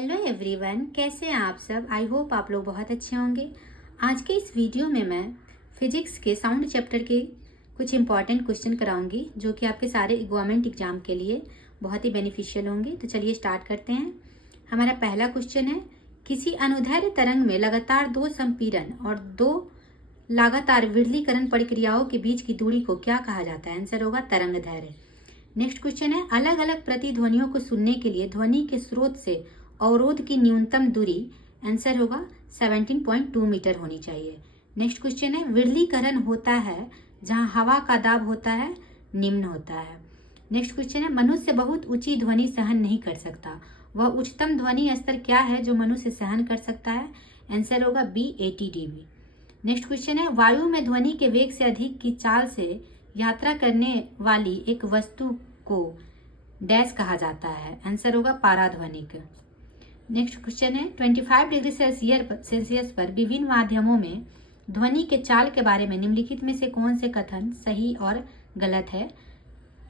Hello everyone, कैसे हैं आप सब। आई होप आप लोग बहुत अच्छे होंगे। आज के इस वीडियो में मैं फिजिक्स के साउंड चैप्टर के कुछ इंपॉर्टेंट क्वेश्चन कराऊंगी जो कि आपके सारे गवर्नमेंट एग्जाम के लिए बहुत ही बेनिफिशियल होंगे। तो चलिए स्टार्ट करते हैं। हमारा पहला क्वेश्चन है, किसी अनुदैर्ध्य तरंग में लगातार दो संपीड़न और दो लगातार विरलीकरण प्रक्रियाओं के बीच की दूरी को क्या कहा जाता है। आंसर होगा तरंग दैर्ध्य। नेक्स्ट क्वेश्चन है, अलग अलग प्रतिध्वनियों को सुनने के लिए ध्वनि के स्रोत से अवरोध की न्यूनतम दूरी। आंसर होगा 17.2 मीटर होनी चाहिए। नेक्स्ट क्वेश्चन है, विरलीकरण होता है जहां हवा का दाब होता है निम्न होता है। नेक्स्ट क्वेश्चन है, मनुष्य बहुत ऊंची ध्वनि सहन नहीं कर सकता, वह उच्चतम ध्वनि स्तर क्या है जो मनुष्य सहन कर सकता है। आंसर होगा बी 80 dB। नेक्स्ट क्वेश्चन है, वायु में ध्वनि के वेग से अधिक की चाल से यात्रा करने वाली एक वस्तु को डैश कहा जाता है। आंसर होगा पाराध्वनिक। नेक्स्ट क्वेश्चन है, 25 डिग्री सेल्सियस पर विभिन्न माध्यमों में ध्वनि के चाल के बारे में निम्नलिखित में से कौन से कथन सही और गलत है।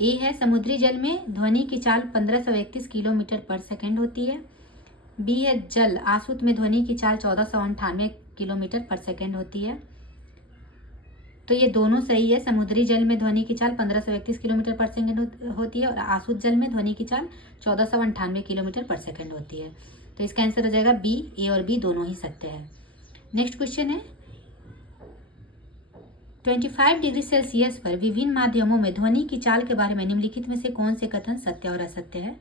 ए है, समुद्री जल में ध्वनि की चाल 1531 किलोमीटर पर सेकेंड होती है। बी है, जल आसुत में ध्वनि की चाल 1498 किलोमीटर पर सेकेंड होती है। तो ये दोनों सही है। समुद्री जल में ध्वनि की चाल 1531 किलोमीटर पर सेकेंड होती है और आसुत जल में ध्वनि की चाल 1498 किलोमीटर पर सेकेंड होती है। तो इसका आंसर हो जाएगा बी। ए और बी दोनों ही सत्य है। नेक्स्ट क्वेश्चन है, 25 डिग्री सेल्सियस पर विभिन्न माध्यमों में ध्वनि की चाल के बारे में निम्नलिखित में से कौन से कथन सत्य और असत्य है।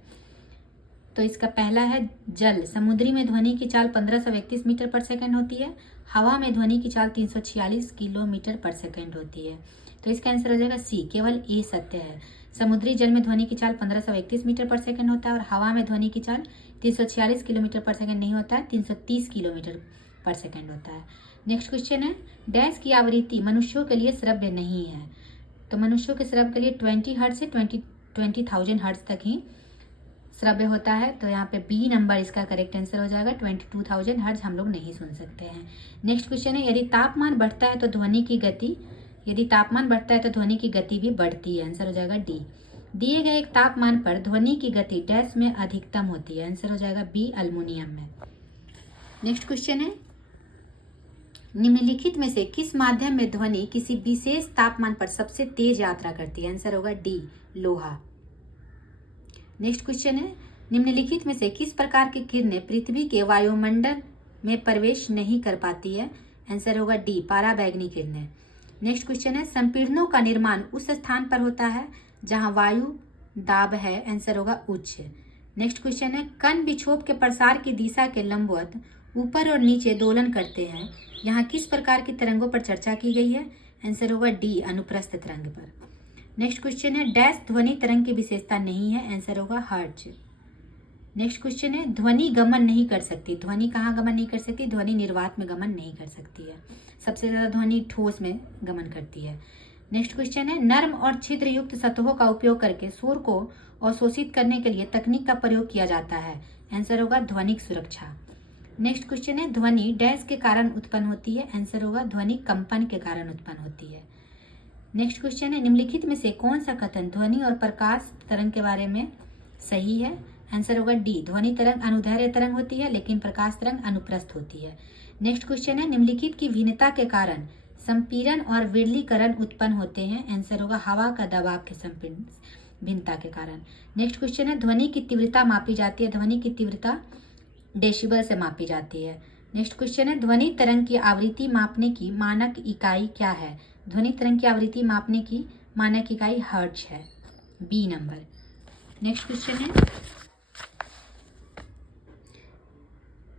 तो इसका पहला है, जल समुद्री में ध्वनि की चाल 1531 मीटर पर सेकेंड होती है, हवा में ध्वनि की चाल 346 किलोमीटर पर सेकेंड होती है। तो इसका आंसर हो जाएगा सी, केवल ए सत्य है। समुद्री जल में ध्वनि की चाल 1531 मीटर पर सेकेंड होता है और हवा में ध्वनि की चाल 346 किलोमीटर पर सेकेंड नहीं होता है, 330 किलोमीटर पर सेकेंड होता है। नेक्स्ट क्वेश्चन है, डैश की आवृत्ति मनुष्यों के लिए श्रव्य नहीं है। तो मनुष्यों के श्रव्य के लिए 20 हर्ट्ज से 20,000 हर्ट्ज तक ही श्रव्य होता है। तो यहाँ पे बी नंबर इसका करेक्ट आंसर हो जाएगा। 22,000 हर्ट्ज हम लोग नहीं सुन सकते हैं। नेक्स्ट क्वेश्चन है, यदि तापमान बढ़ता है तो ध्वनि की गति भी बढ़ती है। आंसर हो जाएगा डी। दिए गए एक तापमान पर ध्वनि की गति डैश में अधिकतम होती है। आंसर हो जाएगा बी, अल्मुनियम में। नेक्स्ट क्वेश्चन है, निम्नलिखित में से किस माध्यम में ध्वनि किसी विशेष तापमान पर सबसे तेज यात्रा करती है। आंसर होगा डी, लोहा। नेक्स्ट क्वेश्चन है, निम्नलिखित में से किस प्रकार की किरणें पृथ्वी के वायुमंडल में प्रवेश नहीं कर पाती है। आंसर होगा डी, पाराबैंगनी किरणें। नेक्स्ट क्वेश्चन है, संपीड़नों का निर्माण उस स्थान पर होता है जहां वायु दाब है। आंसर होगा उच्च। नेक्स्ट क्वेश्चन है, कण विक्षोभ के प्रसार की दिशा के लंबवत ऊपर और नीचे दोलन करते हैं। यहाँ किस प्रकार की तरंगों पर चर्चा की गई है। आंसर होगा डी, अनुप्रस्थ तरंग पर। नेक्स्ट क्वेश्चन है, डैश ध्वनि तरंग की विशेषता नहीं है। आंसर होगा हर्ट्ज। नेक्स्ट क्वेश्चन है, ध्वनि गमन नहीं कर सकती। ध्वनि कहाँ गमन नहीं कर सकती। ध्वनि निर्वात में गमन नहीं कर सकती है। सबसे ज्यादा ध्वनि ठोस में गमन करती है। नेक्स्ट क्वेश्चन है, नर्म और छिद्र युक्त सतहों का उपयोग करके शोर को अवशोषित करने के लिए तकनीक का प्रयोग किया जाता है। आंसर होगा ध्वनिक सुरक्षा। नेक्स्ट क्वेश्चन है, ध्वनि डैश के कारण उत्पन्न होती है। आंसर होगा ध्वनि कंपन के कारण उत्पन्न होती है। नेक्स्ट क्वेश्चन है, निम्नलिखित में से कौन सा कथन ध्वनि और प्रकाश तरंग के बारे में सही है। आंसर होगा डी, ध्वनि तरंग अनुदैर्ध्य तरंग होती है लेकिन प्रकाश तरंग अनुप्रस्थ होती है। नेक्स्ट क्वेश्चन है, निम्नलिखित की भिन्नता के कारण संपीड़न और विरलीकरण उत्पन्न होते हैं। आंसर होगा हवा का दबाव के संपीड़न भिन्नता के कारण। नेक्स्ट क्वेश्चन है, ध्वनि की तीव्रता मापी जाती है। ध्वनि की तीव्रता डेसिबल से मापी जाती है। नेक्स्ट क्वेश्चन है, ध्वनि तरंग की आवृत्ति मापने की मानक इकाई क्या है। ध्वनि तरंग की आवृत्ति मापने की मानक इकाई हर्ट्ज है, बी नंबर। नेक्स्ट क्वेश्चन है,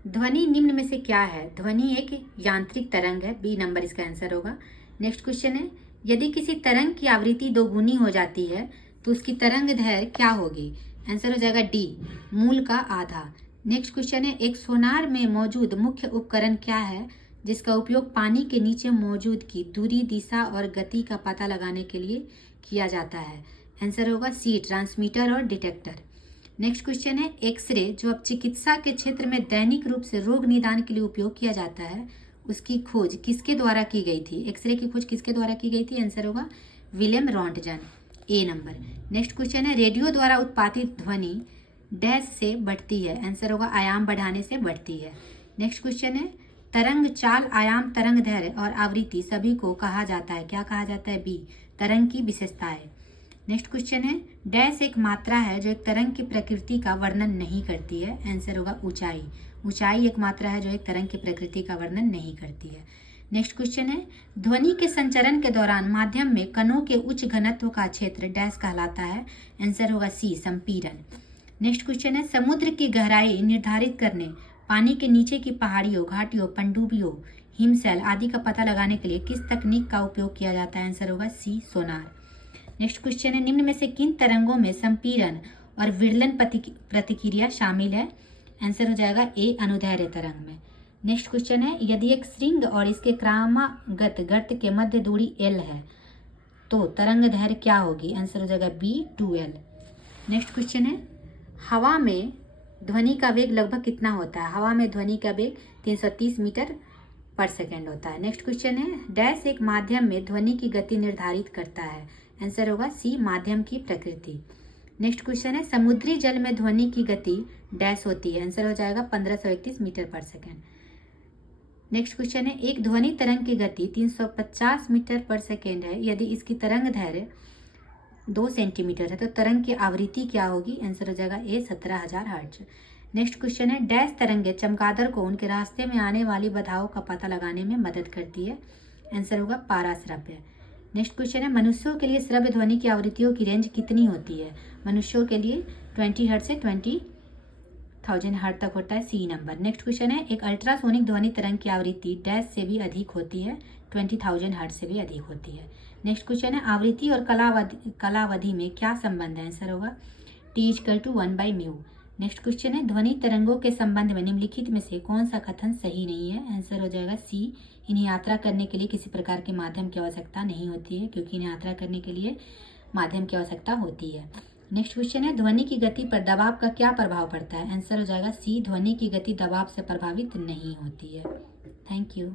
ध्वनि निम्न में से क्या है। ध्वनि एक यांत्रिक तरंग है, बी नंबर इसका आंसर होगा। नेक्स्ट क्वेश्चन है, यदि किसी तरंग की आवृत्ति दोगुनी हो जाती है तो उसकी तरंग दैर्ध्य क्या होगी। आंसर हो जाएगा डी, मूल का आधा। नेक्स्ट क्वेश्चन है, एक सोनार में मौजूद मुख्य उपकरण क्या है जिसका उपयोग पानी के नीचे मौजूद की दूरी, दिशा और गति का पता लगाने के लिए किया जाता है। आंसर होगा सी, ट्रांसमीटर और डिटेक्टर। नेक्स्ट क्वेश्चन है, एक्सरे जो अब चिकित्सा के क्षेत्र में दैनिक रूप से रोग निदान के लिए उपयोग किया जाता है, उसकी खोज किसके द्वारा की गई थी। एक्सरे की खोज किसके द्वारा की गई थी। आंसर होगा विलियम रॉन्टजन, ए नंबर। नेक्स्ट क्वेश्चन है, रेडियो द्वारा उत्पादित ध्वनि डैश से बढ़ती है, आंसर होगा आयाम बढ़ाने से बढ़ती है। नेक्स्ट क्वेश्चन है तरंग चाल, आयाम, तरंग दैर्घ्य और आवृत्ति सभी को कहा जाता है, क्या कहा जाता है? बी, तरंग की विशेषताएं। नेक्स्ट क्वेश्चन है डैश एक मात्रा है जो एक तरंग की प्रकृति का वर्णन नहीं करती है, आंसर होगा ऊंचाई। ऊंचाई एक मात्रा है जो एक तरंग की प्रकृति का वर्णन नहीं करती है। नेक्स्ट क्वेश्चन है ध्वनि के संचरण के दौरान माध्यम में कणों के उच्च घनत्व का क्षेत्र डैश कहलाता है, आंसर होगा सी, संपीड़न। नेक्स्ट क्वेश्चन है समुद्र की गहराई निर्धारित करने पानी के नीचे की पहाड़ियों, घाटियों, पनडुब्बियों, हिमशैल आदि का पता लगाने के लिए किस तकनीक का उपयोग किया जाता है, आंसर होगा सी, सोनार। नेक्स्ट क्वेश्चन है निम्न में से किन तरंगों में संपीड़न और विरलन प्रतिक्रिया शामिल है, आंसर हो जाएगा ए, अनुदैर्घ्य तरंग में। नेक्स्ट क्वेश्चन है यदि एक श्रृंग और इसके क्रमागत गर्त के मध्य दूरी एल है तो तरंग दैर्घ्य क्या होगी, आंसर हो जाएगा बी, 2L। नेक्स्ट क्वेश्चन है हवा में ध्वनि का वेग लगभग कितना होता है? हवा में ध्वनि का वेग 330 मीटर पर सेकेंड होता है। नेक्स्ट क्वेश्चन है डैश एक माध्यम में ध्वनि की गति निर्धारित करता है, आंसर होगा सी, माध्यम की प्रकृति। नेक्स्ट क्वेश्चन है समुद्री जल में ध्वनि की गति डैश होती है, आंसर हो जाएगा 1531 मीटर पर सेकेंड। नेक्स्ट क्वेश्चन है एक ध्वनि तरंग की गति 350 मीटर पर सेकेंड है, यदि इसकी तरंग दैर्घ्य 2 सेंटीमीटर है तो तरंग की आवृत्ति क्या होगी, आंसर हो जाएगा ए, 17,000 हर्ट्ज। नेक्स्ट क्वेश्चन है डैश तरंगे चमगादड़ को उनके रास्ते में आने वाली बाधाओं का पता लगाने में मदद करती है, आंसर होगा पाराश्रव्य। नेक्स्ट क्वेश्चन है मनुष्यों के लिए श्रव्य ध्वनि की आवृत्तियों की रेंज कितनी होती है? मनुष्यों के लिए 20 हर्ट्ज से 20,000 हर्ट्ज तक होता है, सी नंबर। नेक्स्ट क्वेश्चन है एक अल्ट्रासोनिक ध्वनि तरंग की आवृत्ति डैश से भी अधिक होती है, 20,000 हर्ट्ज से भी अधिक होती है। नेक्स्ट क्वेश्चन है आवृत्ति और कलावधि में क्या संबंध है, आंसर होगा T = 1/μ। नेक्स्ट क्वेश्चन है ध्वनि तरंगों के संबंध में निम्नलिखित में से कौन सा कथन सही नहीं है, आंसर हो जाएगा सी, इन्हें यात्रा करने के लिए किसी प्रकार के माध्यम की आवश्यकता नहीं होती है, क्योंकि इन्हें यात्रा करने के लिए माध्यम की आवश्यकता होती है। नेक्स्ट क्वेश्चन है ध्वनि की गति पर दबाव का क्या प्रभाव पड़ता है, आंसर हो जाएगा सी, ध्वनि की गति दबाव से प्रभावित नहीं होती है। Thank you.